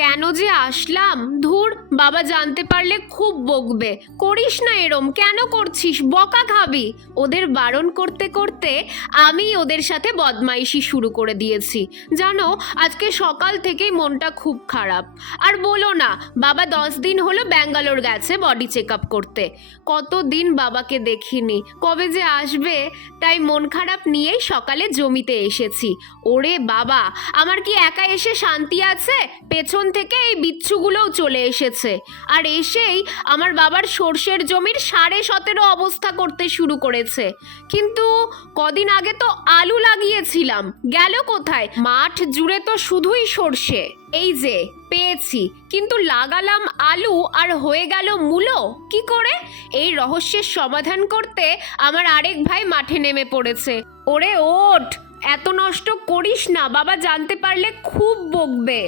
কেন যে আসলাম, ধুর, বাবা জানতে পারলে খুব বকবে। করিস না এরম, কেন করছিস, বকা খাবি। ওদের বারণ করতে করতে আমি ওদের সাথে বদমাইশি শুরু করে দিয়েছি। জানো, আজকে সকাল থেকেই মনটা খুব খারাপ। আর বলো না, বাবা 10 দিন হলো ব্যাঙ্গালোর গেছে বডি চেক আপ করতে। কতদিন বাবাকে দেখিনি, কবে যে আসবে, তাই মন খারাপ নিয়েই সকালে জমিতে এসেছি। ওরে বাবা, আমার কি একা এসে শান্তি আছে? পেছন থেকে এই বিচ্ছুগুলোও চলে এসেছে। আর এসেই আমার বাবার সর্ষের জমির 17.5 অবস্থা করতে শুরু করেছে। কিন্তু কদিন আগে তো আলু লাগিয়েছিলাম, গেল কোথায়? মাঠ জুড়ে তো শুধুই সর্ষে। এই যে পেয়েছি, কিন্তু লাগালাম আলু আর হয়ে গেল মূলো কি করে? এই রহস্যের সমাধান করতে আমার আরেক ভাই মাঠে নেমে পড়েছে। ওরে ওঠ, এত নষ্ট করিস না, বাবা জানতে পারলে খুব বকবে।